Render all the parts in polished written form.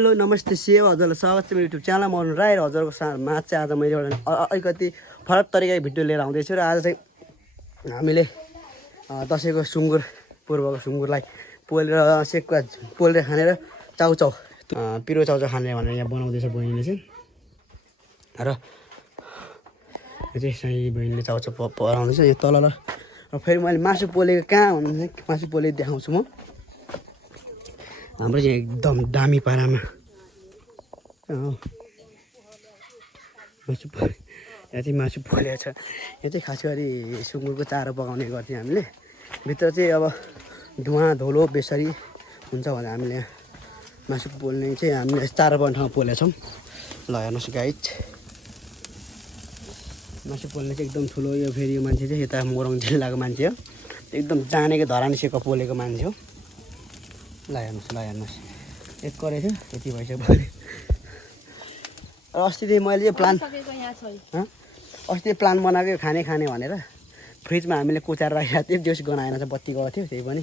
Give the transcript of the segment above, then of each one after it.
Hello नमस्ते save हजुरलाई स्वागत छ मेरो युट्युब च्यानल म राई हजुरको साथमा चाहिँ आज मैले एउटा अलिकति फरक तरिकाको भिडियो लिएर आउँदैछु र आज चाहिँ हामीले दसैँको सुँगुर पूर्वको सुँगुरलाई पोलेर सेक्का पोलेर खानेर चाउचाउ पिरो चाउचाउ खाने भनेर यहाँ बनाउँदैछ बहिनीले चाहिँ र यो चाहिँ साई बहिनीले चाउचाउ बनाउँदैछ यो तल र फेरि मैले मासु पोलेको कहाँ भन्नु मासु पोलेको देखाउँछु म हाम्रो चाहिँ एकदम दामी पारामा यहाँ चाहिँ मासु पोलेको छ यहाँ चाहिँ खास गरी सुँगुरको चारो पकाउने गर्थ्यौँ हामीले भित्र चाहिँ अब धुवा धुलो बेसरी हुन्छ भनेर हामीले यहाँ मासु पोल्ने चाहिँ हामीले चारो बनाउने ठाउँमा पोलेको छौँ ल हेर्नुहोस् गाइज मासु पोल्ने चाहिँ एकदम ठुलो यो फेरि यो मान्छे चाहिँ यता मोरङ जिल्लाको मान्छे हो एकदम जानेको धरानी सेक्का पोलेको मान्छे हो ल हेर्नुहोस् एक गरेको थियो यति भइसक्यो र अस्तिदेखि मैले चाहिँ प्लान अस्ति प्लान बनाएको खाने भनेर फ्रिजमा हामीले कुचाएर राखेको थियौँ जोस गनाएन चाहिँ बत्ती गएको थियो त्यही पनि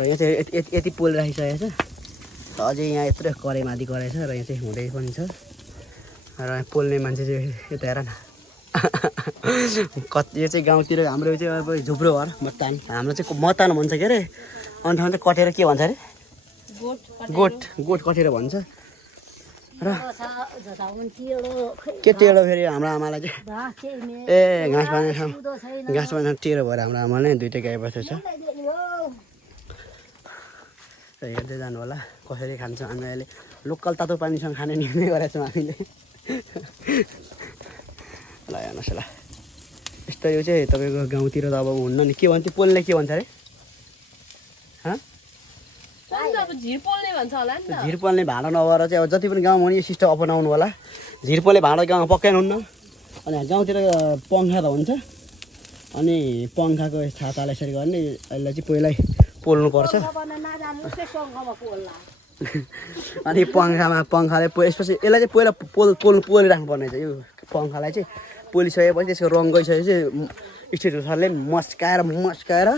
र यहाँ चाहिँ यति पोल राखिसकेको छ अझै यहाँ यत्रो कराईमाथि गरेछ र यहाँ चाहिँ हुँदै पनि छ र पोल्ने मान्छे चाहिँ यता हेर न कति यो चाहिँ गाउँतिर हाम्रो चाहिँ अब झुप्रो घर मतान हाम्रो चाहिँ मतान भन्छ के अरे अन्त चाहिँ कटेर के भन्छ अरे गोठ कटेर भन्छ र के टेढो फेरि हाम्रो आमालाई चाहिँ ए घाँस बाँध्ने टेढो भएर हाम्रो आमाले दुइटै गाई बसेको छ र हेर्दै जानु होला कसरी खान्छौँ हामी अहिले लोकल तातो पानीसँग खाने निर्णय गरेका छौँ हामीले ल हेर्नुहोस् ल यस्तो यो चाहिँ तपाईँको गाउँतिर त अब हुन्न नि के भन्थ्यो पोल्ने के भन्छ अरे झिर पोल्ने भाँडा नभएर चाहिँ अब जति पनि गाउँमा यो सिस्टम अपनाउनु होला झिर पोल्ने भाँडा गाउँमा पक्कै हुन्न अनि गाउँतिर पङ्खा त हुन्छ अनि पङ्खाको छातालाई यसरी गर्ने यसलाई चाहिँ पहिल्यै पोल्नुपर्छ अनि पङ्खाले यसपछि यसलाई चाहिँ पहिला पोलिराख्नुपर्ने छ यो पङ्खालाई चाहिँ पोलिसकेपछि त्यसको रङ गइसकेपछि स्टेटहरूले मस्काएर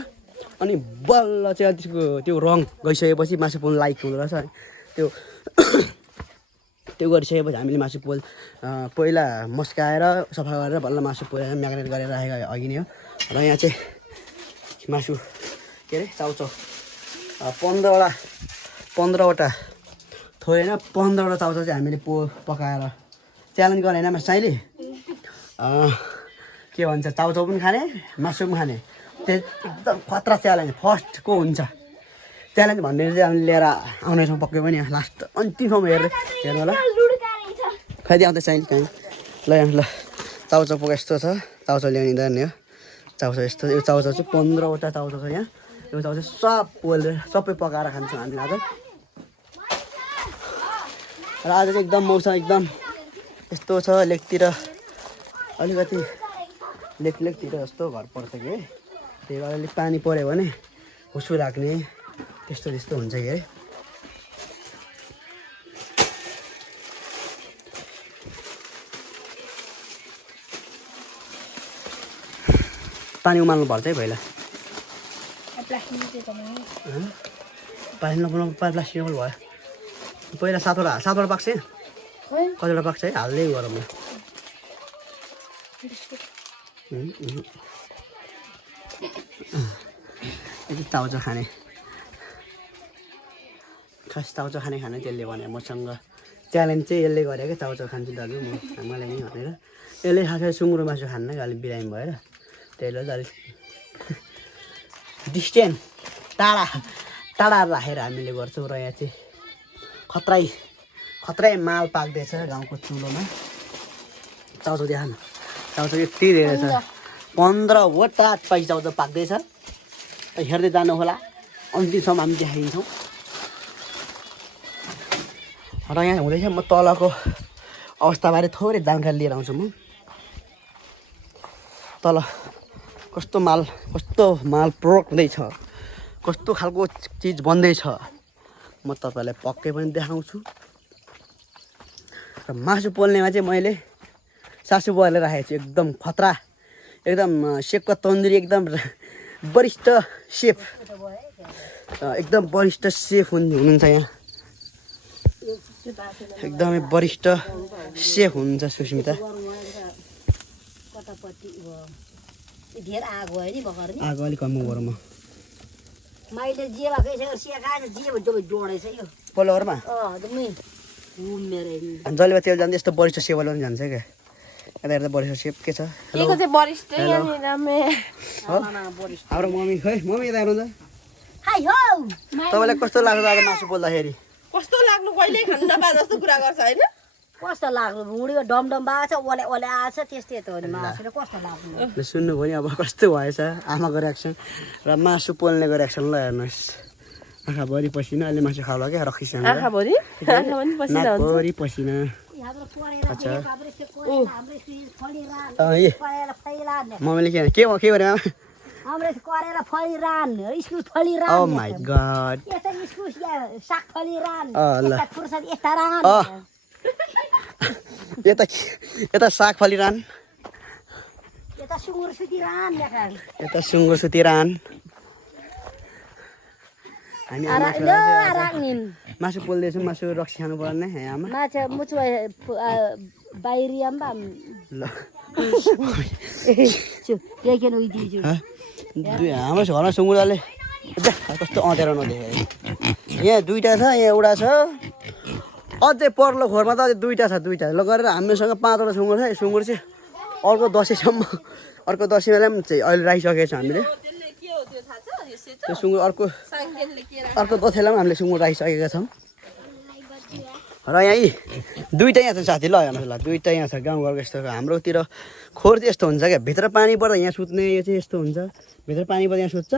अनि बल्ल चाहिँ त्यसको त्यो रङ गइसकेपछि मासु पोल्नु लाइक हुँदो रहेछ त्यो गरिसकेपछि हामीले मासु पहिला मस्काएर सफा गरेर बल्ल मासु पोलेर म्याग्नेट गरेर राखेको अघि नै हो र यहाँ चाहिँ मासु के अरे चाउचाउ 15वटा थोरै न 15वटा चाउचाउ चाहिँ हामीले पकाएर च्यालेन्ज गर्ने होइन साइले के भन्छ चाउचाउ पनि खाने मासु पनि खाने त्यो एकदम खतरा च्यालेन्ज फर्स्टको हुन्छ च्यालेन्ज भन्ने चाहिँ हामीले लिएर आउनेछौँ पक्कै पनि लास्ट अन्तिमसम्म हेर्नु होला खैदी आउँदैछ अहिले कहीँ ल चाउचाउ पका यस्तो छ चाउचाउ ल्याउने नि हो चाउचाउ यस्तो यो चाउचाउ चाहिँ 15वटा चाउचाउ छ यहाँ यो चाउचाउ सब पोलेर सबै पकाएर खान्छौँ हामीले आज र आज चाहिँ एकदम मौसम एकदम यस्तो छ लेकतिर अलिकति लेकतिर जस्तो घर पर्छ कि त्यही भएर अलिक पानी पऱ्यो भने हुसु लाग्ने त्यस्तो हुन्छ कि है पानी उमाल्नु पर्छ है पहिला प्लास्टिक भयो पहिला सातवटा पाक्छ कतिवटा पाक्छ है हाल्दै गरौँ चाउचाउ खाने खास चाउचाउ खाने त्यसले भने मसँग च्यालेन्ज चाहिँ यसले गरे क्या चाउचाउ खान्छु दाजु मलाई नि भनेर यसले खास गरी सुँगुर मासु खान्न अलिक बिरामी भएर त्यसले चाहिँ अलिक डिस्टेन्स टाढा राखेर हामीले गर्छौँ र यहाँ चाहिँ खत्रै माल पाक्दैछ गाउँको चुलोमा चाउचाउ देखा न चाउचाउ यति धेरै छ 15वटा चाउचाउ पाक्दैछ हेर्दै जानु होला अन्तिमसम्म हामी देखाइदिन्छौँ र यहाँ हुँदैछ म तलको अवस्थाबारे थोरै जानकारी लिएर आउँछु म तल कस्तो माल प्रडक्ट हुँदैछ कस्तो खालको चिज बन्दैछ म तपाईँलाई पक्कै पनि देखाउँछु र मासु पोल्नेमा चाहिँ मैले सासु बुवाले राखेको छु एकदम खतरा एकदम सेकको तन्दुरी एकदम वरिष्ठ सेफ एकदम वरिष्ठ सेफ हुनुहुन्छ यहाँ एकदमै वरिष्ठ सेफ हुनुहुन्छ सुस्मिता। धेर आगो है नि भर्खर नि आगो अलिक कम गरौँ म मैले जे भएको सिकाएछ जे जोडेछ यो पल्लोहरूमा एकदमै मेरो जलेवा तेल जान्छ यस्तो वरिष्ठ सेवाले पनि जान्छ क्या यता हेर्दा वरिष्ठ सेफ के छ हाम्रो मम्मी खै मम्मी यता हेर्नुहुन्छ हाई हो तपाईँलाई कस्तो लाग्छ आज मासु पोल्दाखेरि कस्तो लाग्नु कहिल्यै खानु नपाए जस्तो कुरा गर्छ होइन कस्तो लाग्नु भुँडीको डमडम भएको छ ओले ओले आएको छ त्यस्तै त हो नि मासुले कस्तो लाग्नु सुन्नुभयो नि अब कस्तो भएछ आमाको रियाक्सन र मासु पोल्नेको रियाक्सन ल हेर्नुहोस् आँखाभरि पसिना अहिले मासु खाउला क्या रक्सीसँग आँखाभरि नाकभरि पसिना मम्मीले के भयो हाम्रो करेला फलिरान इस्कुस फलिरान ओ माई गॉड यता इस्कुस साग फलिरान ल खुर्सानी यता रान यता साग फलिरहन यता सुँगुर सुतिरान यता सुँगुर सुतिरहन हामी मासु पोल्दैछौँ मासु रक्सी खानु पर्ने आमा माछा मुछु बाहिरिया ल हाम्रो घरमा सुँगुरले कस्तो अँध्यारो नदेखे यहाँ दुईवटा छ यहाँ एउटा छ अझै पर्लो खोरमा त अझै दुईवटा छ दुईवटा ल गरेर हामीसँग 5वटा सुँगुर छ सुँगुर चाहिँ अर्को दसैँसम्म अर्को दसैँमा पनि चाहिँ अहिले राखिसकेको छ हामीले त्यो सुँगुर अर्को दसैँलाई पनि हामीले सुँगुर राखिसकेका छौँ र यहाँ यी दुईवटा यहाँ छ साथी ल हेर्नुहोस् ल दुईवटा यहाँ छ गाउँघरको यस्तो हाम्रोतिर खोर चाहिँ यस्तो हुन्छ क्या भित्र पानी पर्दा यहाँ सुत्ने यो चाहिँ यस्तो हुन्छ भित्र पानी पर्दा यहाँ सुत्छ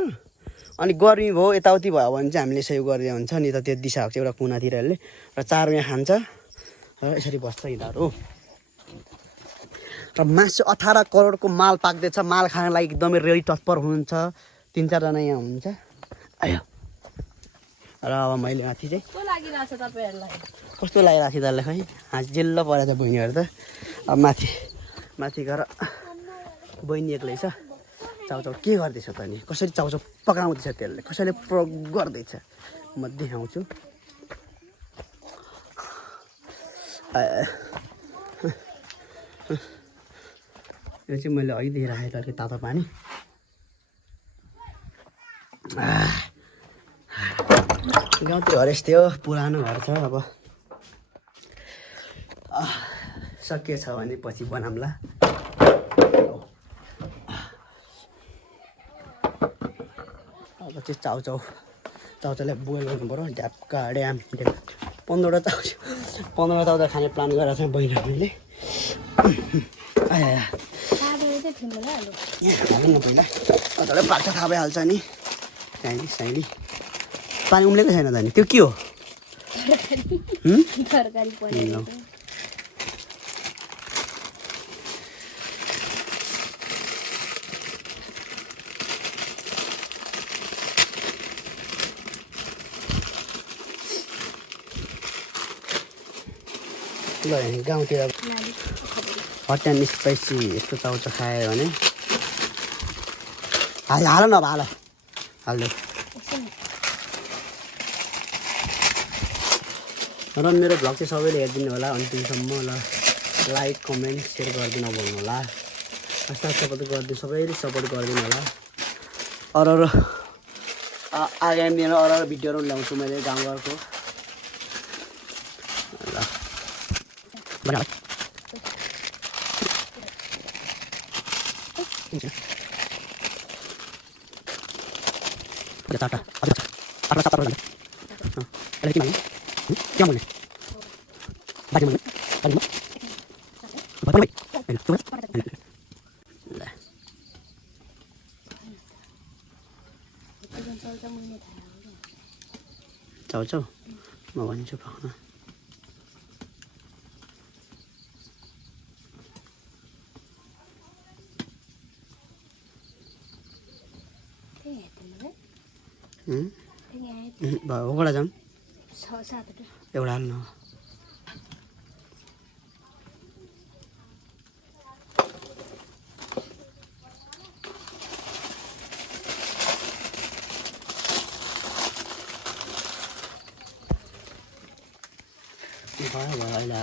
अनि गर्मी भयो यताउति भयो भने चाहिँ हामीले यसो गरिदिएको हुन्छ नि त त्यो दिशा हुन्छ एउटा कुनातिर यसले र चारो यहाँ खान्छ र यसरी बस्छ यिनीहरू र मासु 18 करोडको माल पाक्दैछ माल खानको लागि एकदमै रेडी तत्पर हुनुहुन्छ 3-4 जना यहाँ हुनुहुन्छ आयो र अब मैले माथि चाहिँ कस्तो लागिरहेको थियो त्यसलाई खै हाँस जिल्लो परेछ बहिनीहरू त अब माथि गएर बहिनी एक्लै छ चाउचाउ के गर्दैछ त नि कसरी चाउचाउ पकाउँदैछ त्यसले कसैले प्रयोग गर्दैछ म देखाउँछु यो चाहिँ मैले अघिदेखि राखेको अलिक तातो पानी गाउँतिर घर यस्तै हो पुरानो घर छ अब सकिएछ भने पछि बनाउँला अब चाहिँ चाउचाउलाई बोइल गर्नु पऱ्यो ढ्याप्का ड्याम 15वटा चाउचाउ खाने प्लान गरेको छ बहिनी मैले आया यहाँ हाल्नु न पहिला अन्त पाक्छ थाहा भइहाल्छ नि साइली पानी उम्लेको छैन त नि त्यो के हो ल गाउँतिर हट एन्ड स्पाइसी यस्तो चाउचाउ खायो भने हाल न अब हाल्दै र मेरो भ्लग चाहिँ सबैले हेरिदिनु होला अन्तिमसम्म ल लाइक कमेन्ट सेयर गरिदिनु भन्नु होला साथ सपोर्ट गरिदिनु सबैले सपोर्ट गरिदिनु होला अरू आगामी दिन अरू भिडियोहरू ल्याउँछु मैले गाउँघरको ल चारटा क्या बोल्ने बाजे बोल्ने चाउचाउ म भन्छु पाउन होबाट जाउँ एउटा हाल्नु भयो अहिले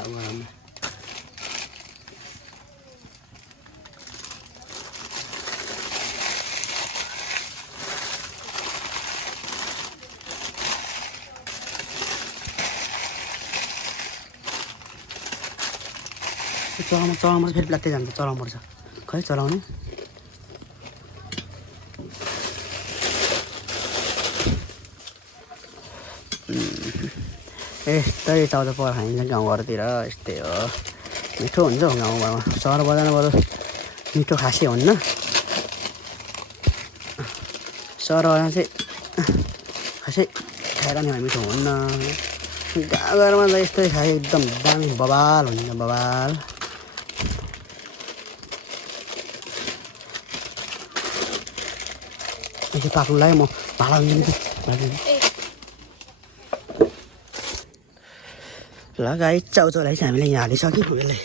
गरममा चलाउनु फेरि प्लात्तै जान्छ चलाउनु पर्छ खै चलाउनु यस्तै चाउचाउ पकाएर खाइन्छ गाउँघरतिर यस्तै हो मिठो हुन्छ हौ गाउँघरमा सहर बजारमा बरु मिठो खासै हुन्न सहर बजारमा चाहिँ खासै खाएर नि मिठो हुन्न गाउँघरमा त यस्तै खाए एकदम दामी बबाल हुन्छ बबाल यसो पाक्नुलाई म भाडा ल गाई चाउचाउलाई चाहिँ हामीले यहाँ हालिसक्यौँ यसलाई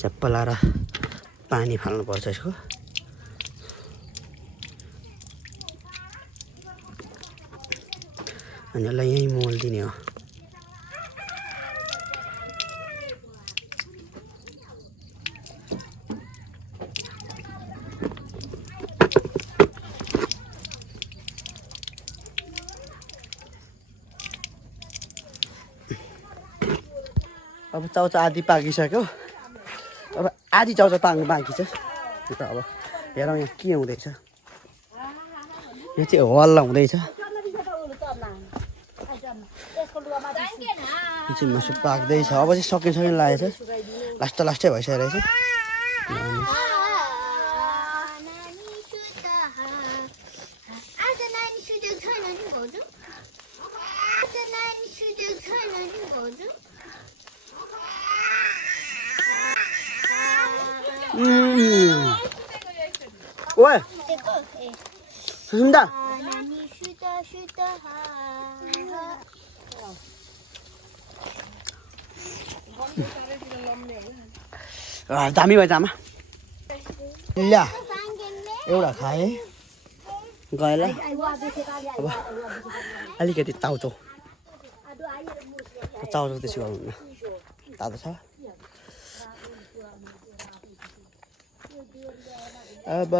चप्प लाएर पानी फाल्नुपर्छ यसको अनि यसलाई यहीँ मोल दिने हो अब चाउचाउ आधी पाकिसक्यो अब आधी चाउचाउ पाक्नु बाँकी छ त्यो त अब हेरौँ यहाँ के हुँदैछ यहाँ चाहिँ हल्ला हुँदैछ यो चाहिँ मासु पाक्दैछ अब चाहिँ सकिन लागेको छ लास्टै भइसकेको रहेछ ओए सुन्दा दामी भयो आमा ल्या एउटा खाएँ गएर अब अलिकति चाउचाउ त्यसो गर्नुहुन्न तातो छ अब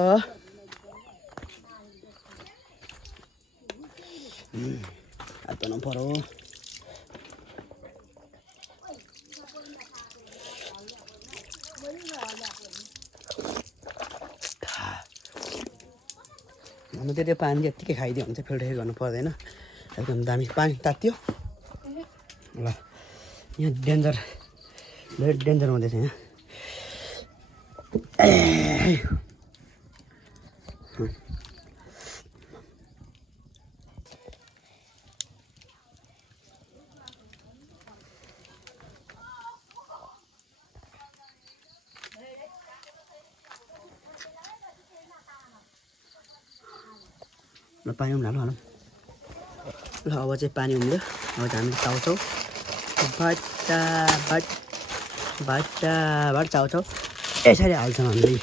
हातमा पर्यो हुनु त्यो पानी यत्तिकै खाइदियो भने चाहिँ फिल्टर गर्नु पर्दैन एकदम दामी पानी तात्यो ल यहाँ डेन्जर भेरी डेन्जर हुँदैछ यहाँ ल पानी उम्लालु हालौँ ल अब चाहिँ पानी उम्ल्यो अब चाहिँ हामीले चाउचाउ भट्ट चाउचाउ यसरी हाल्छौँ हामीले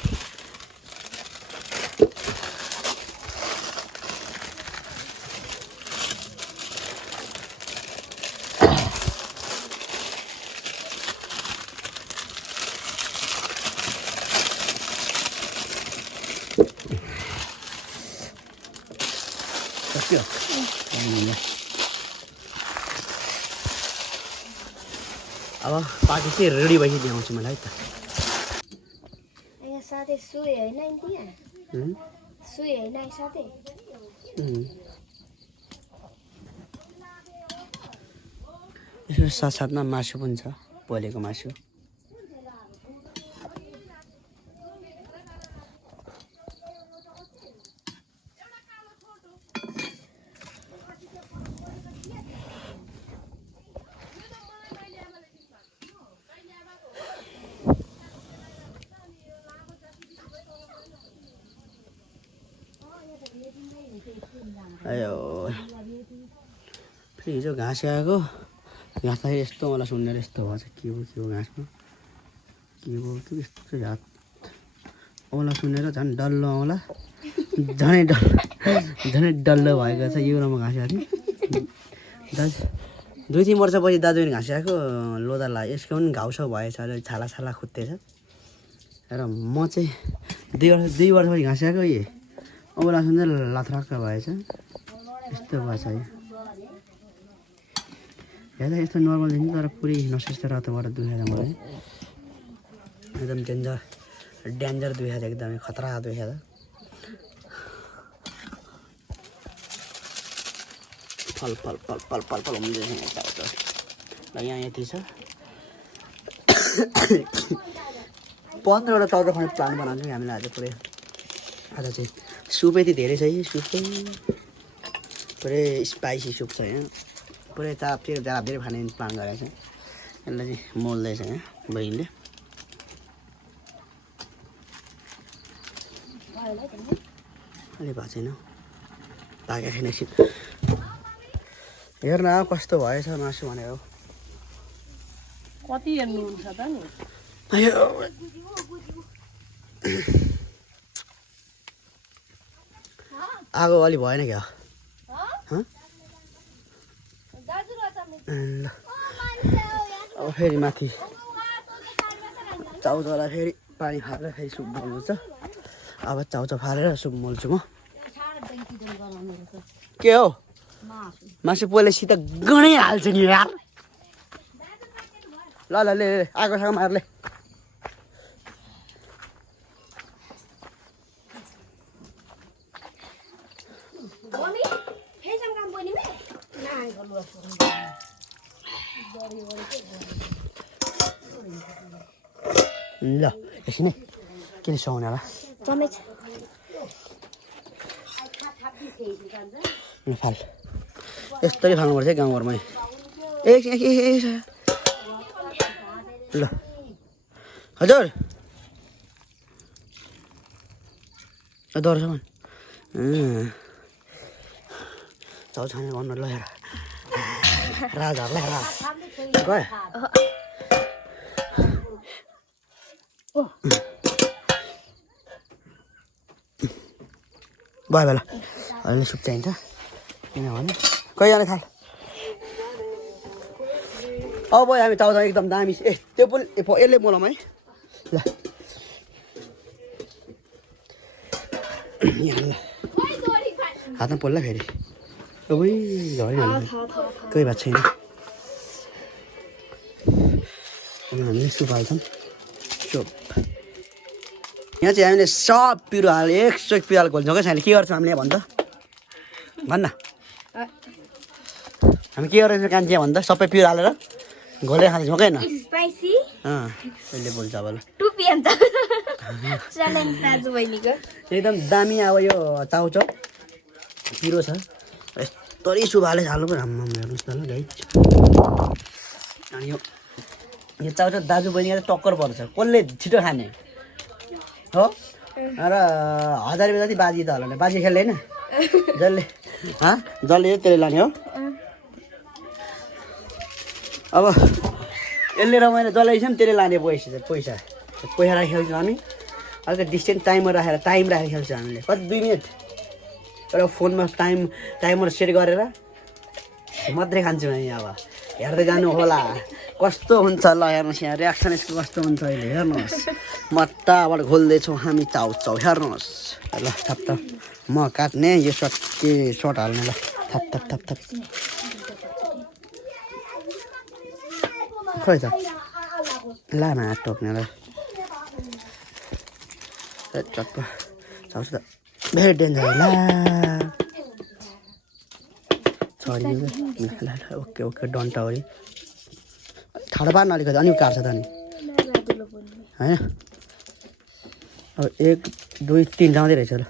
अब पार्टी चाहिँ रेडी भइसक्यो आउँछु मलाई त साथै सुई होइन सुई होइन साथै यसको साथसाथमा मासु पनि छ पोलेको मासु आयो फेरि हिजो घाँस आएको घाँस त यस्तो मलाई सुनेर यस्तो भएछ के हो घाँसमा के हो त्यो यस्तो हात औँला सुनेर झन् डल्लो औँला झनै डल्लो भएको छ एउटामा घाँस आएको 2-3 वर्षपछि दाजुले घाँसिरहेको लोदरलाई यसको पनि घाउ साउ भएछ अहिले छाला छाला खुत्तेछ र म चाहिँ 2 वर्षपछि घाँसिरहेको अब लास्टमा चाहिँ लाथ्राक्क भएछ यस्तो भएछ है हेर्दा यस्तो नर्मल देखिन्छ तर पुरै नसिस्ता रातोबाट दुखेर मलाई एकदम डेन्जर दुखेर एकदमै खतरा दुखेर फल फल फल फल फल फल हुँदैछ यताउता ल यहाँ यति छ 15वटा 14 खण्ड प्लान बनाउँछौँ हामीले आज पुरै आज चाहिँ सुप यति धेरै छ है सुप पुरै स्पाइसी सुप छ यहाँ पुरै चापतिर धेरै खाने प्लान गरेको छ यसलाई चाहिँ मोल्दैछ यहाँ बहिनीले अलि भएको छैन पाकेको छैन एकछिन हेर्न कस्तो भएछ मासु भनेर कति हेर्नुहुन्छ त नि आगो अलि भएन क्या ल अब फेरि माथि चाउचाउलाई फेरि पानी फालेर फेरि सुप मोल्नु छ अब चाउचाउ फालेर सुप मोल्छु म के हो मासु पोलेपछि त गणै हाल्छ नि यार ल ल ले आगोसँग मार्ले ल एकछिन है किन सुहाउने होला फाल यस्तरी फाल्नुपर्छ है गाउँघरमा ल हजुर दरसम्म चाउचाउने गर्नु ल हेर राजहरूलाई गयो भयो बेला अहिले सुप चाहिन्छ किनभने कहिलेजना थाल अब हामी चाउचाउ एकदम दामी त्यो पनि यसले मोलाम है ल यहाँ ल हातमा पोल्ला फेरि ओइ झरिहाल्नु कोही बात छैन हामीले सुप हाल्छौँ सुप यहाँ चाहिँ हामीले सब पिरो हाल्यो 100 पिरो हालेको खोल्छौँ क्या छैन के गर्छौँ हामीले भन्छ भन्न हामी के गरेर कान्छे भन्दा सबै पिरो हालेर घोलेर खाँदैछौँ क्या स्पाइसी त्यसले बोल्छ अब ल 2 PM त च्यालेन्ज दाजु बहिनीको एकदम दामी अब यो चाउचाउ पिरो छ यस्तरी सुप हालेर हाल्नु पो राम्रो हेर्नुहोस् न ल गाइस अनि यो चाउचाउ दाजु बहिनीको टक्कर पर्छ कसले छिटो खाने हो र 1000 रुपियाँ जति बाजी त होला बाजी खेल्ने होइन जसले जसले त्यसले लाने हो अब यसले रमाएर जसले पनि त्यसले लाने पैसा राखेर खेल्छौँ हामी अलिकति डिस्टेन्स टाइमर राखेर खेल्छौँ हामीले कति 2 मिनट एउटा फोनमा टाइमर सेट गरेर मात्रै खान्छौँ हामी अब हेर्दै जानु होला कस्तो हुन्छ ल हेर्नुहोस् यहाँ रियाक्सन यसको कस्तो हुन्छ अहिले हेर्नुहोस् मट्टाबाट खोल्दैछौँ हामी चाउचाउ हेर्नुहोस् ल थप म काट्ने यो सर्ट हाल्ने ल थप खोइ त लामा टोक्ने ल चट्प चाउचाउ त भेरी डेन्जर ला ओके डन्टावरी ठाडो पार्न अलिकति अनि काट्छ त नि होइन अब 1 2 3 जाँदै रहेछ ल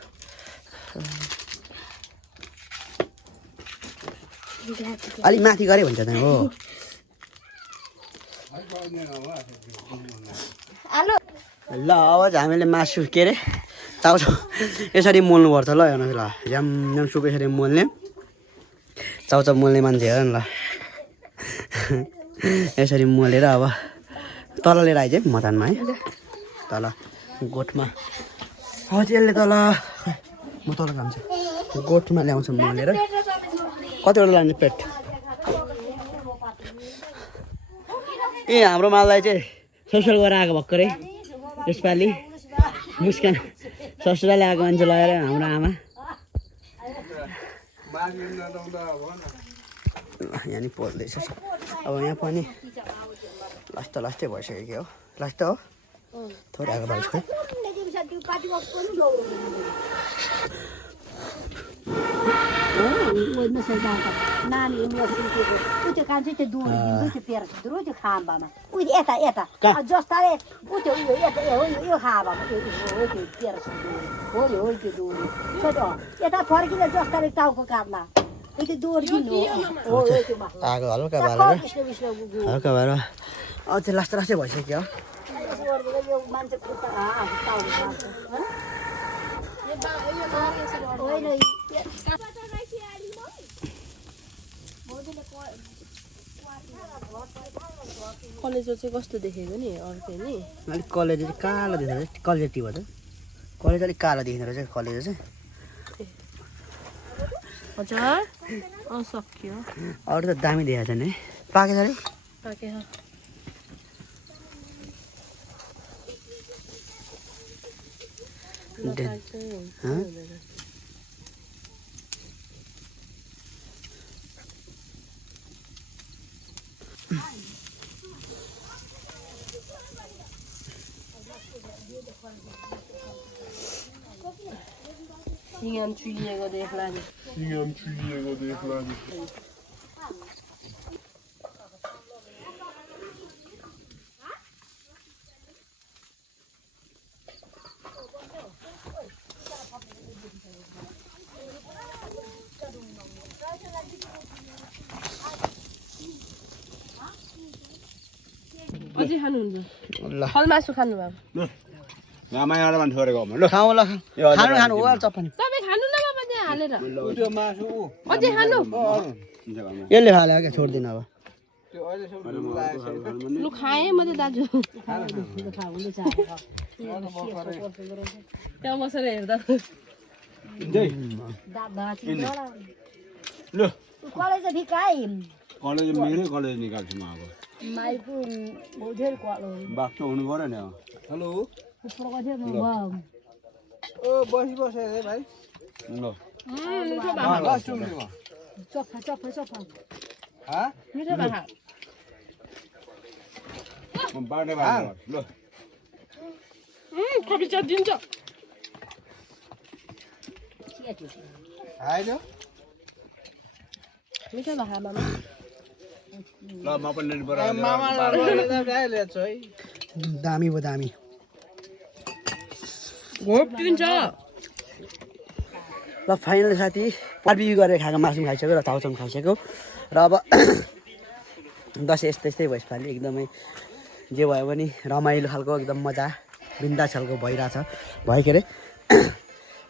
अलि माथि गरे भन्छ त हो ल अब चाहिँ हामीले मासु के अरे चाउचाउ यसरी मोल्नुपर्छ ल हेर्नुहोस् ल झ्याम सुप यसरी मोल्ने चाउचाउ मोल्ने मान्छे हेर न ल यसरी मोलेर अब तल लिएर आइज है मचानमा है तल गोठमा हजुर यसले तल म तल जान्छु गोठमा ल्याउँछ मोलेर कतिवटा लाने पेट ए हाम्रो माललाई चाहिँ सोसल गरेर आएको भर्खरै यसपालि मुस्कान ससुराले आएको मान्छे लगाएर हाम्रो आमा यहाँ नि पोल्दैछ अब यहाँ पनि लास्टै भइसक्यो हो लास्ट हो थोरै आएको भइस खै नानी त्यो कान्छ त्यो दुरी त्यो पेर दुरो त्यो खाम्बामा उयो यता यता जस्ताले उ त्यो उयो यता यो खाम्बामा त्यो हो त्यो पेर हो हो त्यो दुरी यता फर्किन जस्ताले टाउको काट्ला त्यो दोरी दिनु हो हो त्यो मा आगो हल्का भएर चाहिँ लास्टै भइसक्यो यो मान्छे खुट्टा टाउको काट्छ होइन कलेजो चाहिँ कस्तो देखेको नि अर्कै नि अलिक कलेज चाहिँ कालो देख्दो रहेछ कलेज टी भन्छ कलेज अलिक कालो देखिँदो रहेछ कलेज चाहिँ हजुर सक्यो अरू त दामी देखाएको छ नि पाकेछ अरे पाके सिंगाम चुइएको देख्ला नि अझै खानुहुन्छ ल फल मासु खानु भयो खाउँ ल खानु हो चप्पनी तपाईँ खानु न बाबा त्यहाँ हालेर अझै खानु यसले फाल्यो क्या छोड्दिनँ अब लु खाएँ म त दाजु त्यहाँ बसेर हेर्दा कलेज भिकाइ कलेज मेरै कलेज निकाल्छु म अब माइको बोझेर कलो बाक्लो हुनु पर्यो नि हेलो ऊपर का जे वाव ओ बसी है भाइ ल चप्पा मिठो भा म बाटो बाटो ल कफी चा दिन्छ आइलो मिठो भा मामा ल म पनि नेट बरा दामी भयो दामी घोप दिन्छ ल फाइनल साथी बारबिक्यु गरेर खाएको मासु पनि खाइसक्यो र चाउचाउ खाइसक्यो र अब दसैँ यस्तै भयो यसपालि एकदमै जे भयो भने रमाइलो खालको एकदम मजा बिन्दास खालको भइरहेछ भयो के अरे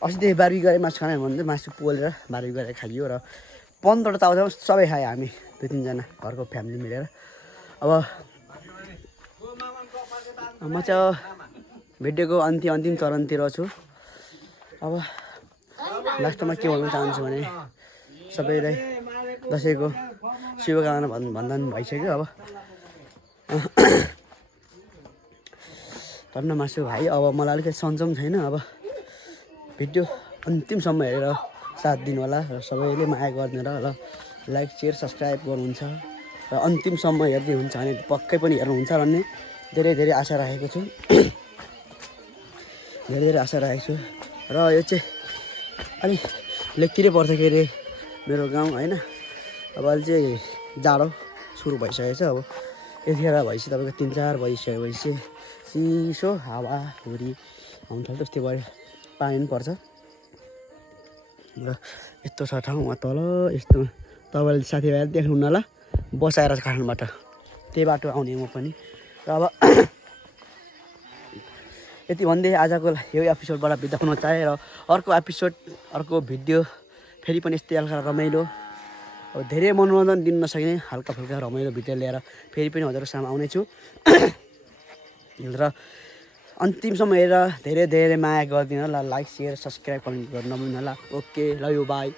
अस्तिदेखि बारबिक्यु गरेर मासु खाने भने चाहिँ मासु पोलेर बारबिक्यु गरेर खाइयो र 15वटा चाउचाउ सबै खायो हामी 2-3जना घरको फ्यामिली मिलेर अब म चाहिँ भिडियोको अन्तिम चरणतिर छु अब लास्टमा के भन्न चाहन्छु भने सबैलाई दसैँको शुभकामना भन्दा पनि भइसक्यो अब धन्न मासु भाइ अब मलाई अलिकति सन्चो पनि छैन अब भिडियो अन्तिमसम्म हेरेर साथ दिनु होला र सबैले माया गर्ने र लाइक सेयर सब्सक्राइब गर्नुहुन्छ र अन्तिमसम्म हेर्दै हुन्छ भने पक्कै पनि हेर्नुहुन्छ भन्ने धेरै आशा राखेको छु धेरै आशा राखेको छु र यो चाहिँ अलि लेखतिरै पर्छ के अरे मेरो गाउँ होइन अब अहिले चाहिँ जाडो सुरु भइसकेको छ अब यतिखेर भएपछि तपाईँको 3-4 बजिसकेपछि चिसो हावाहुरी आउनु थाल्छ त्यस्तै भयो पानी पनि पर्छ र यस्तो छ ठाउँ तल यस्तो तपाईँले साथीभाइले देख्नुहुन्न होला बसाएर काठमाडौँबाट त्यही बाटो आउने म पनि र अब यति भन्दै आजको यो एपिसोडबाट बिदा हुन चाहे र अर्को एपिसोड अर्को भिडियो फेरि पनि यस्तै हल्का रमाइलो अब धेरै मनोरञ्जन दिन नसक्ने हल्का फुल्का रमाइलो भिडियो लिएर फेरि पनि हजुरको सामु आउनेछु र अन्तिमसम्म हेरेर धेरै माया गरिदिनु होला लाइक सेयर सब्सक्राइब गर्नु नभुल्नु होला ओके लभ यु बाई